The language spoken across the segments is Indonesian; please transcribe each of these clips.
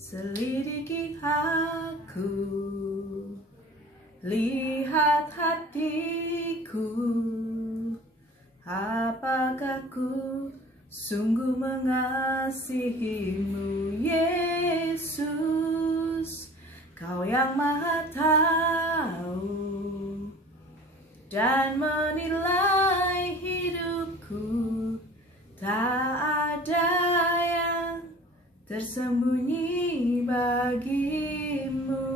Selidiki aku, lihat hatiku, apakah ku sungguh mengasihimu, Yesus. Kau yang Maha Tahu dan menilai hidupku, tak ada yang tersembunyi bagimu.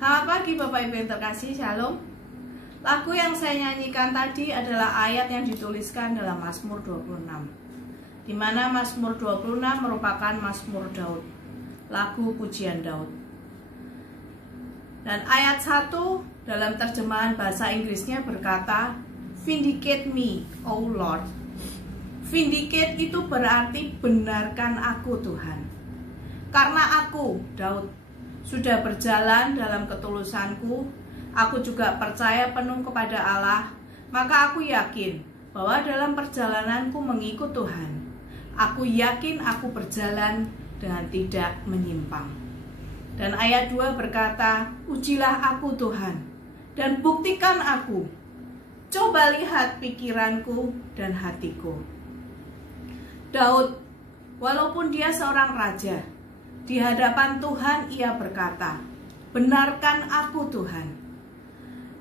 Selamat pagi Bapak Ibu yang terkasih, Shalom. Lagu yang saya nyanyikan tadi adalah ayat yang dituliskan dalam Mazmur 26, di mana Mazmur 26 merupakan Mazmur Daud, lagu pujian Daud. Dan ayat 1 dalam terjemahan bahasa Inggrisnya berkata, Vindicate me, O Lord. Vindicate itu berarti benarkan aku, Tuhan. Karena aku, Daud, sudah berjalan dalam ketulusanku, aku juga percaya penuh kepada Allah, maka aku yakin bahwa dalam perjalananku mengikut Tuhan, aku yakin aku berjalan dengan tidak menyimpang. Dan ayat 2 berkata, ujilah aku Tuhan, dan buktikan aku. Coba lihat pikiranku dan hatiku. Daud, walaupun dia seorang raja, di hadapan Tuhan ia berkata, benarkan aku Tuhan.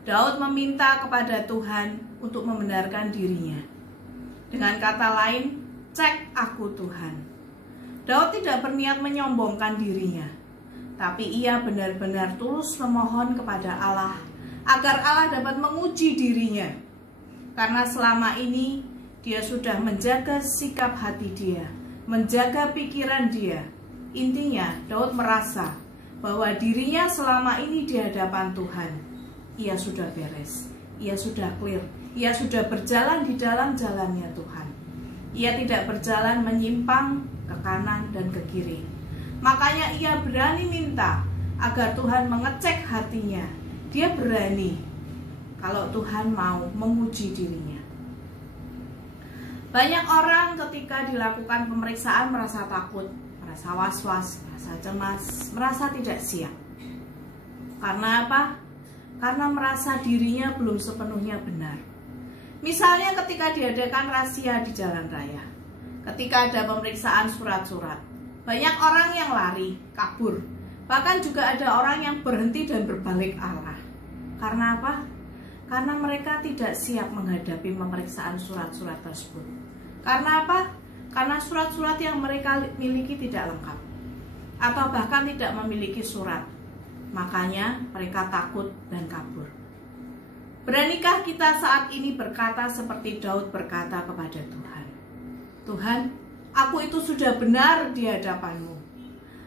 Daud meminta kepada Tuhan untuk membenarkan dirinya. Dengan kata lain, cek aku Tuhan. Daud tidak berniat menyombongkan dirinya, tapi ia benar-benar tulus memohon kepada Allah agar Allah dapat menguji dirinya. Karena selama ini dia sudah menjaga sikap hati dia, menjaga pikiran dia. Intinya, Daud merasa bahwa dirinya selama ini di hadapan Tuhan, ia sudah beres, ia sudah clear, ia sudah berjalan di dalam jalannya Tuhan. Ia tidak berjalan menyimpang ke kanan dan ke kiri. Makanya ia berani minta agar Tuhan mengecek hatinya. Dia berani kalau Tuhan mau menguji dirinya. Banyak orang ketika dilakukan pemeriksaan merasa takut, merasa was-was, merasa cemas, merasa tidak siap. Karena apa? Karena merasa dirinya belum sepenuhnya benar. Misalnya ketika diadakan razia di jalan raya, ketika ada pemeriksaan surat-surat, banyak orang yang lari, kabur. Bahkan juga ada orang yang berhenti dan berbalik arah. Karena apa? Karena mereka tidak siap menghadapi pemeriksaan surat-surat tersebut. Karena apa? Karena surat-surat yang mereka miliki tidak lengkap, atau bahkan tidak memiliki surat. Makanya mereka takut dan kabur. Beranikah kita saat ini berkata seperti Daud berkata kepada Tuhan, Tuhan, aku itu sudah benar di hadapan-Mu.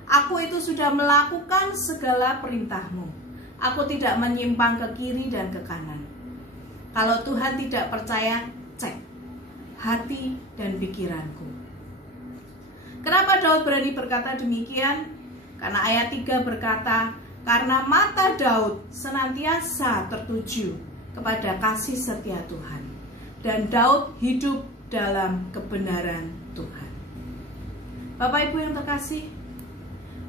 Aku itu sudah melakukan segala perintah-Mu. Aku tidak menyimpang ke kiri dan ke kanan. Kalau Tuhan tidak percaya, cek hati dan pikiranku. Kenapa Daud berani berkata demikian? Karena ayat 3 berkata, karena mata Daud senantiasa tertuju kepada kasih setia Tuhan, dan Daud hidup dalam kebenaran Tuhan. Bapak Ibu yang terkasih,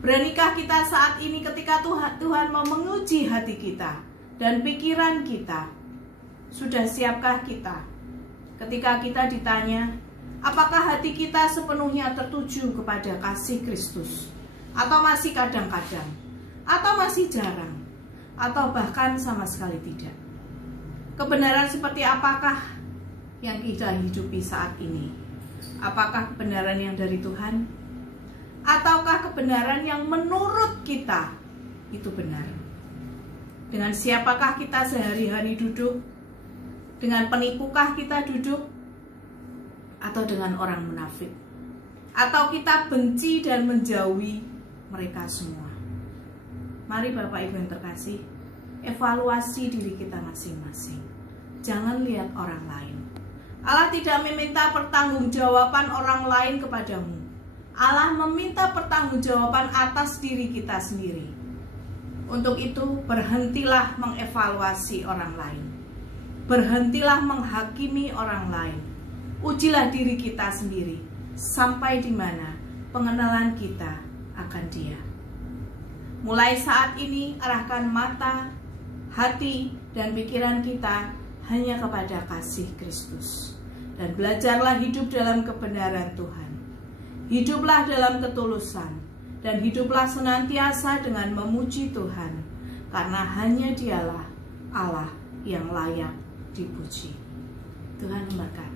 beranikah kita saat ini ketika Tuhan mau menguji hati kita dan pikiran kita? Sudah siapkah kita ketika kita ditanya, apakah hati kita sepenuhnya tertuju kepada kasih Kristus? Atau masih kadang-kadang? Atau masih jarang? Atau bahkan sama sekali tidak? Kebenaran seperti apakah yang kita hidupi saat ini? Apakah kebenaran yang dari Tuhan? Ataukah kebenaran yang menurut kita itu benar? Dengan siapakah kita sehari-hari duduk? Dengan penipukah kita duduk? Atau dengan orang munafik? Atau kita benci dan menjauhi mereka semua? Mari Bapak Ibu yang terkasih, evaluasi diri kita masing-masing. Jangan lihat orang lain. Allah tidak meminta pertanggungjawaban orang lain kepadamu. Allah meminta pertanggungjawaban atas diri kita sendiri. Untuk itu, berhentilah mengevaluasi orang lain. Berhentilah menghakimi orang lain. Ujilah diri kita sendiri. Sampai di mana pengenalan kita akan Dia. Mulai saat ini, arahkan mata, hati, dan pikiran kita hanya kepada kasih Kristus. Dan belajarlah hidup dalam kebenaran Tuhan. Hiduplah dalam ketulusan, dan hiduplah senantiasa dengan memuji Tuhan, karena hanya Dialah Allah yang layak dipuji. Tuhan memberkati.